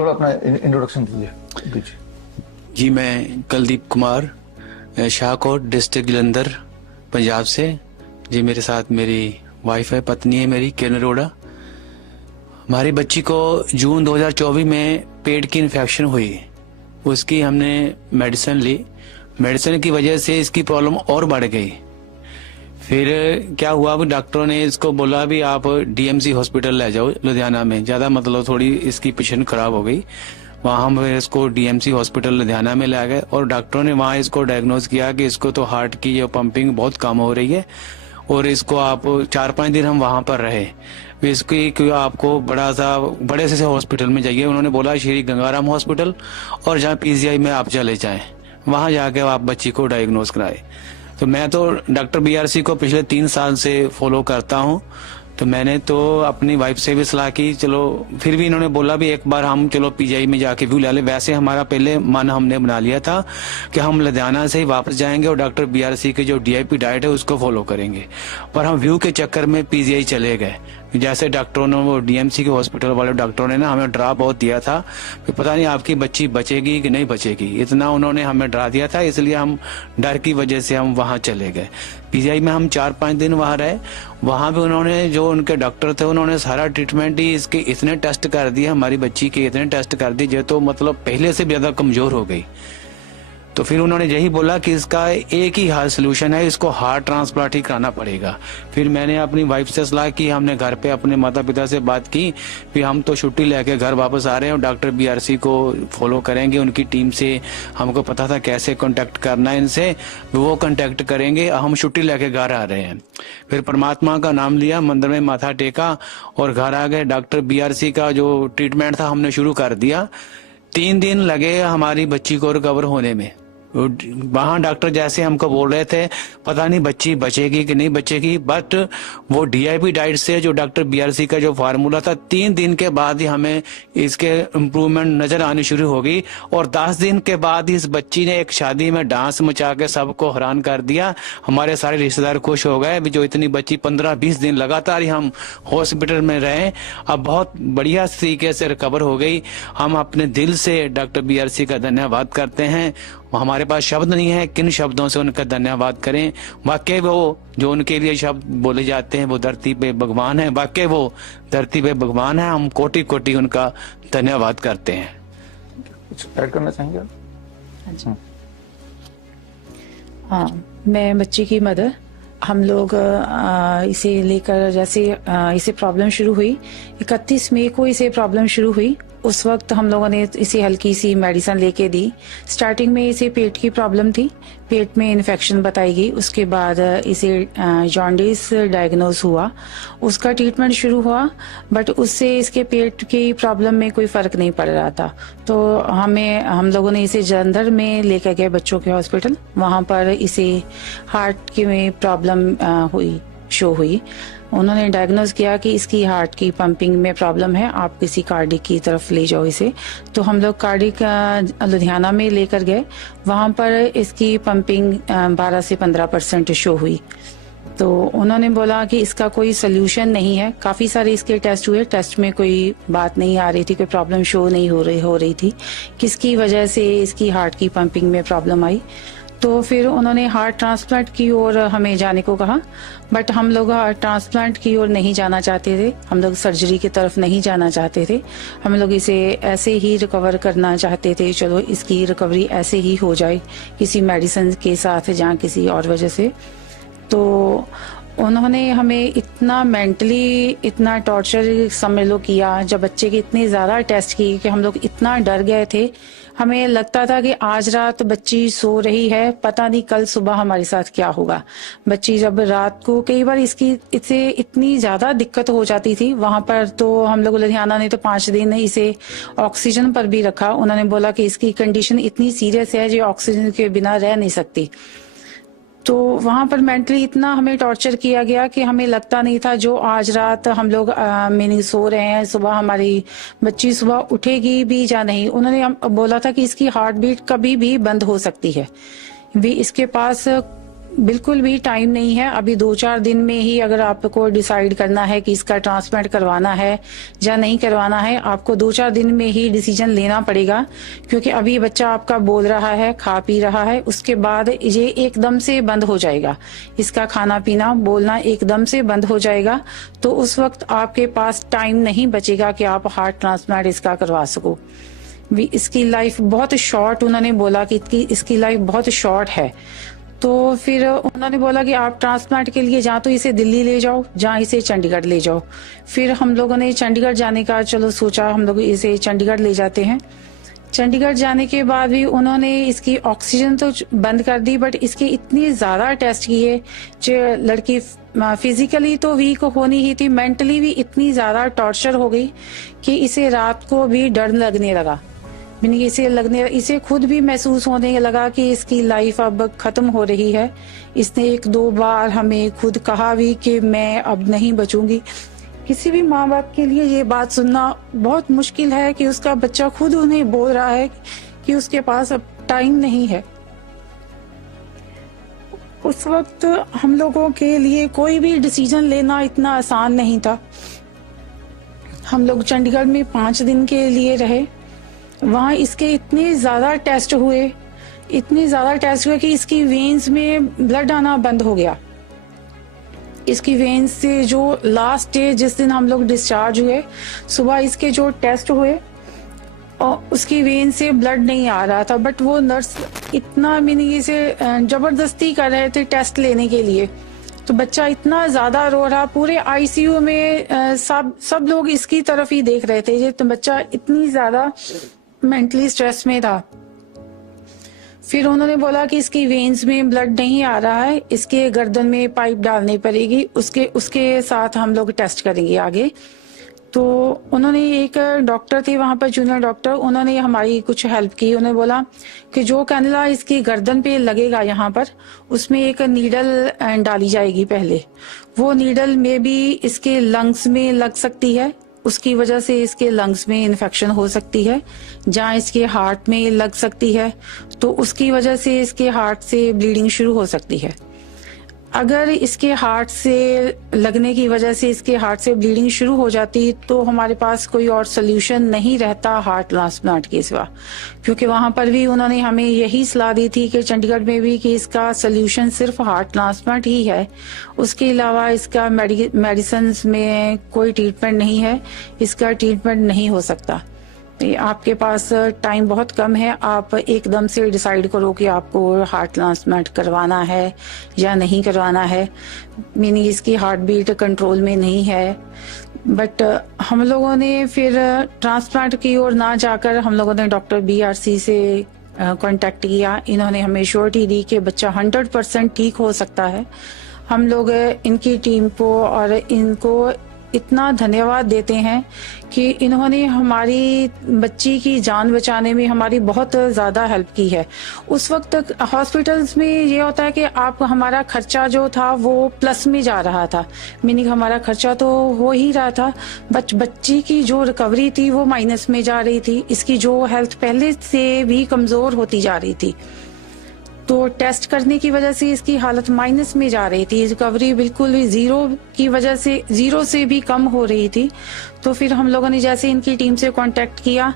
थोड़ा अपना इंट्रोडक्शन दीजिए। जी, मैं कुलदीप कुमार, शाहकोट डिस्ट्रिक्ट जलंधर, पंजाब से। जी, मेरे साथ मेरी वाइफ है, पत्नी है मेरी, किरण अरोड़ा। हमारी बच्ची को जून 2024 में पेट की इन्फेक्शन हुई। उसकी हमने मेडिसिन ली। मेडिसिन की वजह से इसकी प्रॉब्लम और बढ़ गई। फिर क्या हुआ, अब डॉक्टरों ने इसको बोला भी आप डीएमसी हॉस्पिटल ले जाओ लुधियाना में। ज़्यादा मतलब थोड़ी इसकी पोजीशन खराब हो गई। वहाँ हम इसको डीएमसी हॉस्पिटल लुधियाना में ले गए और डॉक्टरों ने वहाँ इसको डायग्नोज किया कि इसको तो हार्ट की जो पंपिंग बहुत कम हो रही है और इसको आप 4-5 दिन हम वहाँ पर रहे। इसकी आपको बड़े से हॉस्पिटल में जाइए। उन्होंने बोला श्री गंगाराम हॉस्पिटल और जहाँ पीजीआई में आप चले जाएं, वहाँ जाके आप बच्ची को डायग्नोज कराए। तो मैं तो डॉक्टर बीआरसी को पिछले 3 साल से फॉलो करता हूँ। तो मैंने तो अपनी वाइफ से भी सलाह की, चलो फिर भी इन्होंने बोला भी एक बार हम चलो पीजीआई में जाके व्यू ले ले। वैसे हमारा पहले मन हमने बना लिया था कि हम लुधियाना से ही वापस जाएंगे और डॉक्टर बीआरसी के जो डीआईपी डाइट है उसको फॉलो करेंगे, पर हम व्यू के चक्कर में पीजीआई चले गए। जैसे डॉक्टरों ने, वो डीएमसी के हॉस्पिटल वाले डॉक्टरों ने ना हमें डरा बहुत दिया था कि पता नहीं आपकी बच्ची बचेगी कि नहीं बचेगी, इतना उन्होंने हमें डरा दिया था। इसलिए हम डर की वजह से हम वहाँ चले गए। पीजीआई में हम 4-5 दिन वहाँ रहे। वहाँ पे उन्होंने, जो उनके डॉक्टर थे, उन्होंने सारा ट्रीटमेंट ही इसके इतने टेस्ट कर दिए, हमारी बच्ची के इतने टेस्ट कर दिए जो तो मतलब पहले से भी ज्यादा कमजोर हो गई। तो फिर उन्होंने यही बोला कि इसका एक ही हाल सोल्यूशन है, इसको हार्ट ट्रांसप्लांट ही कराना पड़ेगा। फिर मैंने अपनी वाइफ से सलाह की, हमने घर पे अपने माता पिता से बात की, फिर हम तो छुट्टी लेके घर वापस आ रहे हैं और डॉक्टर बीआरसी को फॉलो करेंगे। उनकी टीम से हमको पता था कैसे कांटेक्ट करना है इनसे, वो कांटेक्ट करेंगे। हम छुट्टी लेके घर आ रहे हैं। फिर परमात्मा का नाम लिया, मंदिर में माथा टेका और घर आ गए। डॉक्टर बीआरसी का जो ट्रीटमेंट था हमने शुरू कर दिया। 3 दिन लगे हमारी बच्ची को रिकवर होने में। वहां डॉक्टर जैसे हमको बोल रहे थे पता नहीं बच्ची बचेगी कि नहीं बचेगी, बट वो डीआईपी डाइट से जो डॉक्टर बीआरसी का जो फार्मूला था, 3 दिन के बाद ही हमें इसके इम्प्रूवमेंट नजर आनी शुरू हो गई। और 10 दिन के बाद इस बच्ची ने एक शादी में डांस मचा के सबको हैरान कर दिया। हमारे सारे रिश्तेदार खुश हो गए। जो इतनी बच्ची 15-20 दिन लगातार ही हम हॉस्पिटल में रहे, अब बहुत बढ़िया तरीके से रिकवर हो गई। हम अपने दिल से डॉक्टर बीआरसी का धन्यवाद करते हैं। हमारे पास शब्द नहीं है किन शब्दों से उनका धन्यवाद करें। वाकई वो जो उनके लिए शब्द बोले जाते हैं, वो धरती पे भगवान है। वाकई वो धरती पे भगवान है। हम कोटि कोटि उनका धन्यवाद करते हैं। कुछ ऐड करना चाहेंगे आप? अच्छा, हाँ, मैं बच्ची की मदर। हम लोग इसे लेकर, जैसे इसे प्रॉब्लम शुरू हुई 31 मई को इसे प्रॉब्लम शुरू हुई, उस वक्त हम लोगों ने इसे हल्की सी मेडिसिन लेके दी। स्टार्टिंग में इसे पेट की प्रॉब्लम थी, पेट में इन्फेक्शन बताई गई। उसके बाद इसे जॉन्डिस डायग्नोज हुआ, उसका ट्रीटमेंट शुरू हुआ, बट उससे इसके पेट की प्रॉब्लम में कोई फर्क नहीं पड़ रहा था। तो हम लोगों ने इसे जलंधर में लेकर गए बच्चों के हॉस्पिटल। वहां पर इसे हार्ट की में प्रॉब्लम शो हुई। उन्होंने डायग्नोज किया कि इसकी हार्ट की पंपिंग में प्रॉब्लम है, आप किसी कार्डिक की तरफ ले जाओ इसे। तो हम लोग कार्डिक लुधियाना में लेकर गए। वहां पर इसकी पंपिंग 12 से 15% शो हुई। तो उन्होंने बोला कि इसका कोई सोल्यूशन नहीं है। काफी सारे इसके टेस्ट हुए, टेस्ट में कोई बात नहीं आ रही थी, कोई प्रॉब्लम शो नहीं हो रही थी, किसकी वजह से इसकी हार्ट की पंपिंग में प्रॉब्लम आई। तो फिर उन्होंने हार्ट ट्रांसप्लांट की ओर हमें जाने को कहा, बट हम लोग हार्ट ट्रांसप्लांट की ओर नहीं जाना चाहते थे। हम लोग सर्जरी की तरफ नहीं जाना चाहते थे। हम लोग इसे ऐसे ही रिकवर करना चाहते थे, चलो इसकी रिकवरी ऐसे ही हो जाए किसी मेडिसिन के साथ या किसी और वजह से। तो उन्होंने हमें इतना मेंटली इतना टॉर्चर समझ लो किया, जब बच्चे के इतने ज्यादा टेस्ट किए कि हम लोग इतना डर गए थे। हमें लगता था कि आज रात बच्ची सो रही है, पता नहीं कल सुबह हमारे साथ क्या होगा। बच्ची जब रात को कई बार इससे इतनी ज्यादा दिक्कत हो जाती थी वहां पर, तो हम लोग लुधियाना ने तो 5 दिन इसे ऑक्सीजन पर भी रखा। उन्होंने बोला कि इसकी कंडीशन इतनी सीरियस है जो ऑक्सीजन के बिना रह नहीं सकती। तो वहां पर मेंटली इतना हमें टॉर्चर किया गया कि हमें लगता नहीं था जो आज रात हम लोग मीनिंग सो रहे हैं, सुबह हमारी बच्ची सुबह उठेगी भी या नहीं। उन्होंने बोला था कि इसकी हार्ट बीट कभी भी बंद हो सकती है। भी इसके पास बिल्कुल भी टाइम नहीं है। अभी 2-4 दिन में ही अगर आपको डिसाइड करना है कि इसका ट्रांसप्लांट करवाना है या नहीं करवाना है, आपको 2-4 दिन में ही डिसीजन लेना पड़ेगा, क्योंकि अभी बच्चा आपका बोल रहा है, खा पी रहा है, उसके बाद ये एकदम से बंद हो जाएगा। इसका खाना पीना बोलना एकदम से बंद हो जाएगा, तो उस वक्त आपके पास टाइम नहीं बचेगा कि आप हार्ट ट्रांसप्लांट इसका करवा सको। इसकी लाइफ बहुत शॉर्ट, उन्होंने बोला कि इसकी लाइफ बहुत शॉर्ट है। तो फिर उन्होंने बोला कि आप ट्रांसप्लांट के लिए जहाँ तो इसे दिल्ली ले जाओ, जहाँ इसे चंडीगढ़ ले जाओ। फिर हम लोगों ने चंडीगढ़ जाने का चलो सोचा, हम लोग इसे चंडीगढ़ ले जाते हैं। चंडीगढ़ जाने के बाद भी उन्होंने इसकी ऑक्सीजन तो बंद कर दी, बट इसके इतने ज्यादा टेस्ट किए जो लड़की फिजिकली तो वीक होनी ही थी, मेंटली भी इतनी ज्यादा टॉर्चर हो गई कि इसे रात को भी डर लगने लगा। इसे खुद भी महसूस होने लगा कि इसकी लाइफ अब खत्म हो रही है। इसने 1-2 बार हमें खुद कहा भी कि मैं अब नहीं बचूंगी। किसी भी माँ बाप के लिए ये बात सुनना बहुत मुश्किल है कि उसका बच्चा खुद उन्हें बोल रहा है कि उसके पास अब टाइम नहीं है। उस वक्त हम लोगों के लिए कोई भी डिसीजन लेना इतना आसान नहीं था। हम लोग चंडीगढ़ में 5 दिन के लिए रहे। वहाँ इसके इतने ज्यादा टेस्ट हुए कि इसकी वेन्स में ब्लड आना बंद हो गया। इसकी वेन्स से जो लास्ट डे जिस दिन हम लोग डिस्चार्ज हुए, सुबह इसके जो टेस्ट हुए और उसकी वेन से ब्लड नहीं आ रहा था, बट वो नर्स इतना इसे जबरदस्ती कर रहे थे टेस्ट लेने के लिए। तो बच्चा इतना ज्यादा रो रहा, पूरे आईसीयू में सब लोग इसकी तरफ ही देख रहे थे। तो बच्चा इतनी ज्यादा मेंटली स्ट्रेस में था। फिर उन्होंने बोला कि इसकी वेन्स में ब्लड नहीं आ रहा है, इसके गर्दन में पाइप डालनी पड़ेगी, उसके साथ हम लोग टेस्ट करेंगे आगे। तो उन्होंने एक डॉक्टर थे वहां पर, जूनियर डॉक्टर, उन्होंने हमारी कुछ हेल्प की। उन्होंने बोला कि जो कैनुला इसकी गर्दन पे लगेगा यहाँ पर, उसमें एक नीडल डाली जाएगी पहले। वो नीडल में भी इसके लंग्स में लग सकती है, उसकी वजह से इसके लंग्स में इन्फेक्शन हो सकती है। जहाँ इसके हार्ट में लग सकती है तो उसकी वजह से इसके हार्ट से ब्लीडिंग शुरू हो सकती है। अगर इसके हार्ट से लगने की वजह से इसके हार्ट से ब्लीडिंग शुरू हो जाती तो हमारे पास कोई और सोल्यूशन नहीं रहता हार्ट ट्रांसप्लांट के सिवा, क्योंकि वहां पर भी उन्होंने हमें यही सलाह दी थी कि चंडीगढ़ में भी कि इसका सोल्यूशन सिर्फ हार्ट ट्रांसप्लांट ही है, उसके अलावा इसका मेडिसिन में कोई ट्रीटमेंट नहीं है, इसका ट्रीटमेंट नहीं हो सकता। आपके पास टाइम बहुत कम है, आप एकदम से डिसाइड करो कि आपको हार्ट ट्रांसप्लांट करवाना है या नहीं करवाना है। मीनिंग इसकी हार्ट बीट कंट्रोल में नहीं है। बट हम लोगों ने फिर ट्रांसप्लांट की ओर ना जाकर हम लोगों ने डॉक्टर BRC से कांटेक्ट किया। इन्होंने हमें श्योरिटी दी कि बच्चा 100% ठीक हो सकता है। हम लोग इनकी टीम को और इनको इतना धन्यवाद देते हैं कि इन्होंने हमारी बच्ची की जान बचाने में हमारी बहुत ज्यादा हेल्प की है। उस वक्त हॉस्पिटल्स में ये होता है कि आप हमारा खर्चा जो था वो प्लस में जा रहा था, मीनिंग हमारा खर्चा तो हो ही रहा था, बच्ची की जो रिकवरी थी वो माइनस में जा रही थी। इसकी जो हेल्थ पहले से भी कमजोर होती जा रही थी, तो टेस्ट करने की वजह से इसकी हालत माइनस में जा रही थी। रिकवरी बिल्कुल भी जीरो से भी कम हो रही थी। तो फिर हम लोगों ने जैसे इनकी टीम से कांटेक्ट किया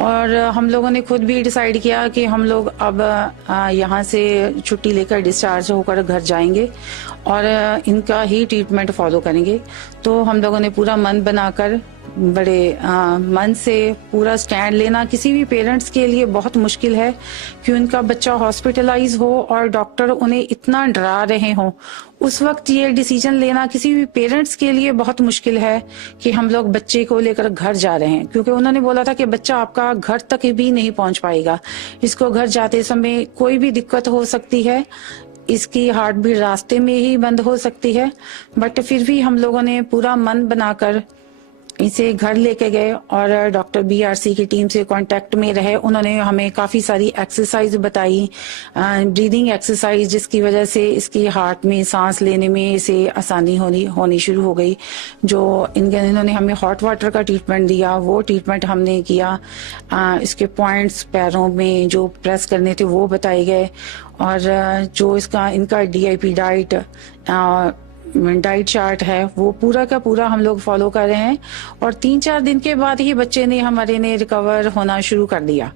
और हम लोगों ने खुद भी डिसाइड किया कि हम लोग अब यहाँ से छुट्टी लेकर डिस्चार्ज होकर घर जाएंगे और इनका ही ट्रीटमेंट फॉलो करेंगे। तो हम लोगों ने पूरा मन बनाकर बड़े मन से पूरा स्टैंड लेना किसी भी पेरेंट्स के लिए बहुत मुश्किल है कि उनका बच्चा हॉस्पिटलाइज हो और डॉक्टर उन्हें इतना डरा रहे हों। उस वक्त ये डिसीजन लेना किसी भी पेरेंट्स के लिए बहुत मुश्किल है कि हम लोग बच्चे को लेकर घर जा रहे हैं, क्योंकि उन्होंने बोला था कि बच्चा आपका घर तक भी नहीं पहुंच पाएगा, इसको घर जाते समय कोई भी दिक्कत हो सकती है, इसकी हार्ट भी रास्ते में ही बंद हो सकती है। बट फिर भी हम लोगों ने पूरा मन बनाकर इसे घर लेके गए और डॉक्टर BRC की टीम से कांटेक्ट में रहे। उन्होंने हमें काफ़ी सारी एक्सरसाइज बताई, ब्रीदिंग एक्सरसाइज, जिसकी वजह से इसकी हार्ट में सांस लेने में इसे आसानी होनी शुरू हो गई। जो इन्होंने हमें हॉट वाटर का ट्रीटमेंट दिया, वो ट्रीटमेंट हमने किया। इसके पॉइंट्स पैरों में जो प्रेस करने थे वो बताए गए, और जो इनका DIP डाइट चार्ट है वो पूरा का पूरा हम लोग फॉलो कर रहे हैं। और 3-4 दिन के बाद ही बच्चे ने हमारे ने रिकवर होना शुरू कर दिया।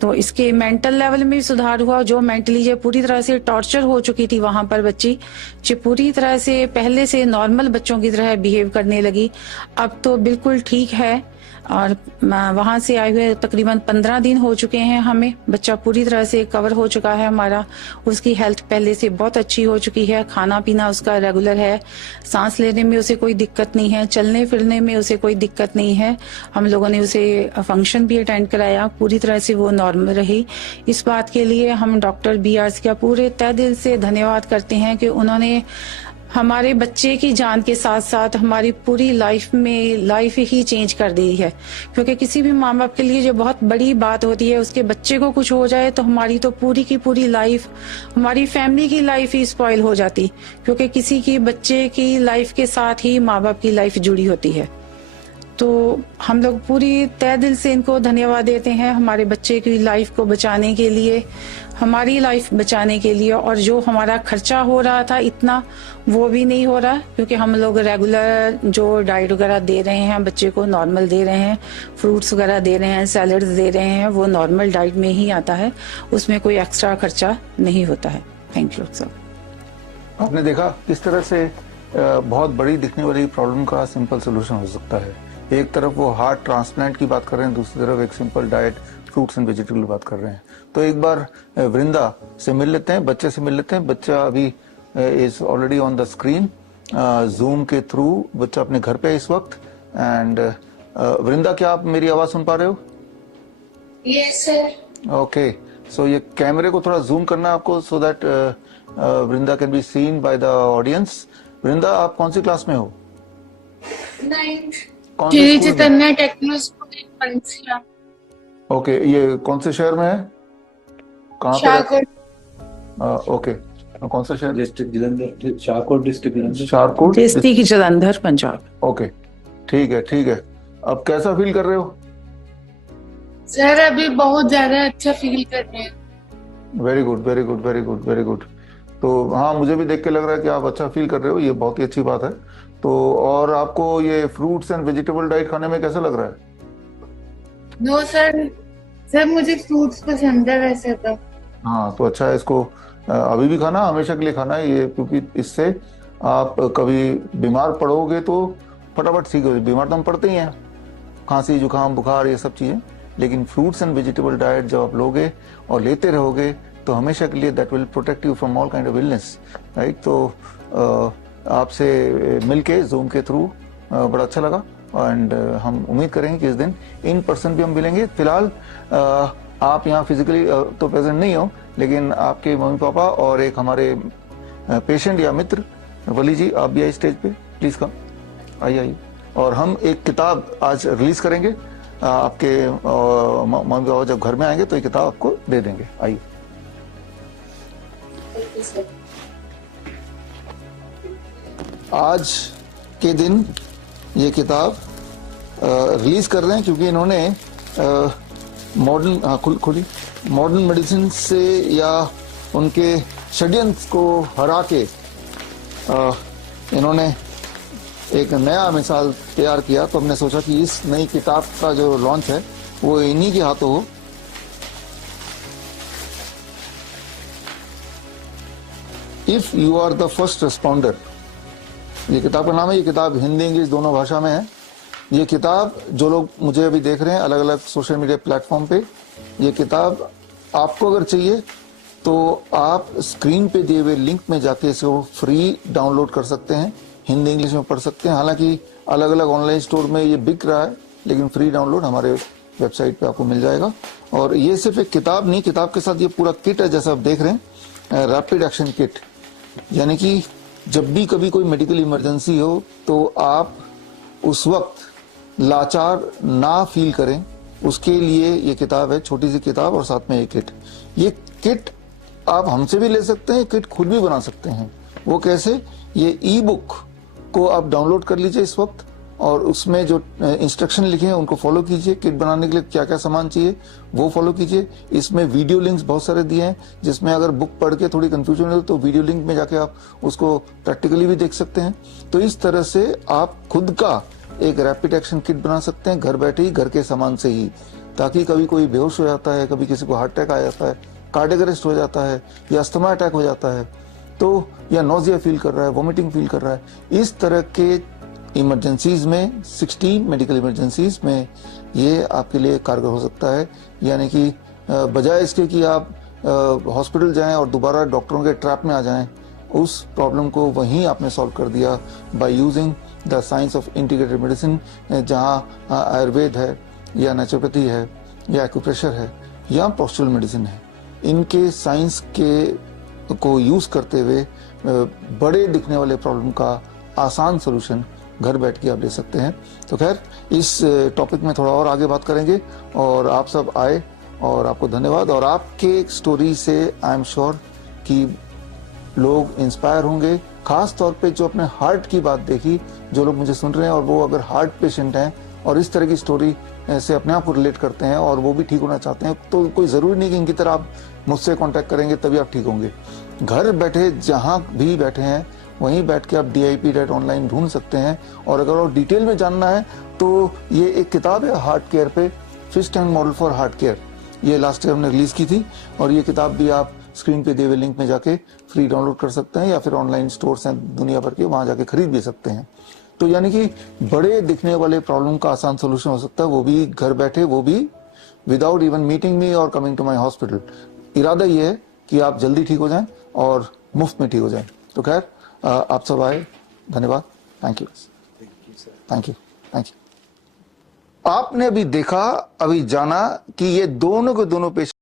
तो इसके मेंटल लेवल में भी सुधार हुआ। जो मेंटली जो पूरी तरह से टॉर्चर हो चुकी थी वहां पर बच्ची, जो पूरी तरह से पहले से नॉर्मल बच्चों की तरह बिहेव करने लगी, अब तो बिल्कुल ठीक है। और वहां से आए हुए तकरीबन 15 दिन हो चुके हैं हमें। बच्चा पूरी तरह से कवर हो चुका है हमारा। उसकी हेल्थ पहले से बहुत अच्छी हो चुकी है। खाना पीना उसका रेगुलर है। सांस लेने में उसे कोई दिक्कत नहीं है। चलने फिरने में उसे कोई दिक्कत नहीं है। हम लोगों ने उसे फंक्शन भी अटेंड कराया, पूरी तरह से वो नॉर्मल रही। इस बात के लिए हम डॉक्टर BRC का पूरे तहे दिल से धन्यवाद करते हैं कि उन्होंने हमारे बच्चे की जान के साथ साथ हमारी पूरी लाइफ ही चेंज कर दी है। क्योंकि किसी भी माँ बाप के लिए जो बहुत बड़ी बात होती है, उसके बच्चे को कुछ हो जाए तो हमारी तो पूरी की पूरी लाइफ, हमारी फैमिली की लाइफ ही स्पॉइल हो जाती। क्योंकि किसी की बच्चे की लाइफ के साथ ही माँ बाप की लाइफ जुड़ी होती है। तो हम लोग पूरी तहे दिल से इनको धन्यवाद देते हैं, हमारे बच्चे की लाइफ को बचाने के लिए, हमारी लाइफ बचाने के लिए। और जो हमारा खर्चा हो रहा था इतना, वो भी नहीं हो रहा, क्योंकि हम लोग रेगुलर जो डाइट वगैरह दे रहे हैं बच्चे को, नॉर्मल दे रहे हैं, फ्रूट्स वगैरह दे रहे हैं, सैलड्स दे रहे हैं, वो नॉर्मल डाइट में ही आता है। उसमें कोई एक्स्ट्रा खर्चा नहीं होता है। Thank you sir. आपने देखा किस तरह से बहुत बड़ी दिखने वाली प्रॉब्लम का सिंपल सोल्यूशन हो सकता है। एक तरफ वो हार्ट ट्रांसप्लांट की बात कर रहे हैं, दूसरी तरफ एक simple diet, fruits and vegetable की बात कर रहे हैं। तो एक बार वृंदा से मिल लेते हैं, बच्चे से मिल लेते हैं। बच्चा अभी is already on the screen, zoom के थ्रू बच्चा अपने घर पे है इस वक्त। एंड वृंदा, क्या आप मेरी आवाज सुन पा रहे हो? Yes sir. ओके, सो ये कैमरे को थोड़ा जूम करना है आपको, so that Vrinda can be seen by the audience. Vrinda, आप कौन सी क्लास में हो? 9th। कौन से स्कूल में? चैतन्य टेक्नो स्कूल पंसिया। ओके, ये कौन से शहर में है? कहाँ पे? शाहकोट। ओके, कौन सा शहर? District Jalandhar, Shahkot district Jalandhar. Shahkot district Jalandhar, Punjab. Okay, ठीक है ठीक है। अब कैसा फील कर रहे हो? सर अभी बहुत ज्यादा अच्छा फील कर रहे हैं। Very good very good very good very good. तो हाँ, मुझे भी देख के लग रहा है कि आप अच्छा फील कर रहे हो, ये बहुत ही अच्छी बात है। तो और आपको ये फ्रूट्स एंड वेजिटेबल डाइट खाने में कैसा लग रहा है? नो सर, सर मुझे फ्रूट्स पसंद है वैसे तो। हाँ, तो अच्छा है, इसको अभी भी खाना, हमेशा के लिए खाना है ये, क्योंकि इससे आप कभी बीमार पड़ोगे तो फटाफट ठीक हो। बीमार तो हम पड़ते ही हैं, खांसी जुकाम बुखार ये सब चीजें, लेकिन फ्रूट्स एंड वेजिटेबल डाइट जब आप लोगे और लेते रहोगे तो हमेशा के लिए that will protect you from all kind of illness, right. तो आपसे मिलके जूम के थ्रू बड़ा अच्छा लगा, एंड हम उम्मीद करेंगे कि इस दिन इन पर्सन भी हम मिलेंगे। फिलहाल आप यहाँ फिजिकली तो प्रेजेंट नहीं हो, लेकिन आपके मम्मी पापा और एक हमारे पेशेंट या मित्र वली जी, आप भी आइए स्टेज पे, प्लीज कम, आइए आइए। और हम एक किताब आज रिलीज करेंगे, आपके मम्मी पापा जब घर में आएंगे तो ये किताब आपको दे देंगे। आइए। आज के दिन ये किताब रिलीज कर रहे हैं क्योंकि इन्होंने मॉडर्न मेडिसिन से या उनके षड्यंत्र को हरा के इन्होंने एक नया मिसाल तैयार किया। तो हमने सोचा कि इस नई किताब का जो लॉन्च है वो इन्हीं के हाथों हो। If you are the first responder, ये किताब का नाम है। ये किताब हिंदी इंग्लिश दोनों भाषा में है। ये किताब जो लोग मुझे अभी देख रहे हैं अलग अलग सोशल मीडिया प्लेटफॉर्म पे, ये किताब आपको अगर चाहिए तो आप स्क्रीन पे दिए हुए लिंक में जाके इसको फ्री डाउनलोड कर सकते हैं, हिंदी इंग्लिश में पढ़ सकते हैं। हालांकि अलग अलग ऑनलाइन स्टोर में ये बिक रहा है, लेकिन फ्री डाउनलोड हमारे वेबसाइट पे आपको मिल जाएगा। और ये सिर्फ एक किताब नहीं, किताब के साथ ये पूरा किट है जैसा आप देख रहे हैं, रैपिड एक्शन किट, यानी कि जब भी कभी कोई मेडिकल इमरजेंसी हो तो आप उस वक्त लाचार ना फील करें, उसके लिए ये किताब है, छोटी सी किताब और साथ में एक किट। ये किट आप हमसे भी ले सकते हैं, किट खुद भी बना सकते हैं। वो कैसे? ये ई बुक को आप डाउनलोड कर लीजिए इस वक्त और उसमें जो इंस्ट्रक्शन लिखे हैं उनको फॉलो कीजिए। किट बनाने के लिए क्या क्या सामान चाहिए वो फॉलो कीजिए। इसमें वीडियो लिंक्स बहुत सारे दिए हैं, जिसमें अगर बुक पढ़ के थोड़ी कंफ्यूजन हो तो वीडियो लिंक में जाके आप उसको प्रैक्टिकली भी देख सकते हैं। तो इस तरह से आप खुद का एक रैपिड एक्शन किट बना सकते हैं घर बैठे ही, घर के सामान से ही, ताकि कभी कोई बेहोश हो जाता है, कभी किसी को हार्ट अटैक आ जाता है, कार्डियक अरेस्ट हो जाता है, या अस्थमा अटैक हो जाता है, तो या नोजिया फील कर रहा है, वॉमिटिंग फील कर रहा है, इस तरह के इमरजेंसीज में, 16 मेडिकल इमरजेंसीज में ये आपके लिए कारगर हो सकता है। यानी कि बजाय इसके कि आप हॉस्पिटल जाएं और दोबारा डॉक्टरों के ट्रैप में आ जाएं, उस प्रॉब्लम को वहीं आपने सॉल्व कर दिया by using the science of integrated medicine, जहाँ आयुर्वेद है या नेचुरोपैथी है या एक्यूप्रेशर है या पोस्चरल मेडिसिन है। इनके साइंस के को यूज करते हुए बड़े दिखने वाले प्रॉब्लम का आसान सोल्यूशन घर बैठ के आप ले सकते हैं। तो खैर, इस टॉपिक में थोड़ा और आगे बात करेंगे और आप सब आए और आपको धन्यवाद। और आपके स्टोरी से आई एम श्योर कि लोग इंस्पायर होंगे, खास तौर पे जो अपने हार्ट की बात देखी, जो लोग मुझे सुन रहे हैं और वो अगर हार्ट पेशेंट हैं और इस तरह की स्टोरी से अपने आप को रिलेट करते हैं और वो भी ठीक होना चाहते हैं, तो कोई ज़रूरी नहीं कि इनकी तरह आप मुझसे कांटेक्ट करेंगे तभी आप ठीक होंगे। घर बैठे जहाँ भी बैठे हैं वहीं बैठ के आप DIP.online ढूंढ सकते हैं। और अगर और डिटेल में जानना है तो ये एक किताब है हार्ट केयर पे, fist and model for heart care, ये लास्ट ईयर हमने रिलीज की थी और ये किताब भी आप स्क्रीन पे दिए हुए लिंक में जाके फ्री डाउनलोड कर सकते हैं या फिर ऑनलाइन स्टोर्स हैं दुनिया भर के, वहां जाके खरीद भी सकते हैं। तो यानी कि बड़े दिखने वाले प्रॉब्लम का आसान सोल्यूशन हो सकता है, वो भी घर बैठे, वो भी विदाउट इवन मीटिंग मी और कमिंग टू माई हॉस्पिटल। इरादा ये है कि आप जल्दी ठीक हो जाएं और मुफ्त में ठीक हो जाएं। तो खैर, आप सब आए, धन्यवाद, thank you, thank you, thank you. आपने अभी देखा, अभी जाना कि ये दोनों के दोनों पेशेंट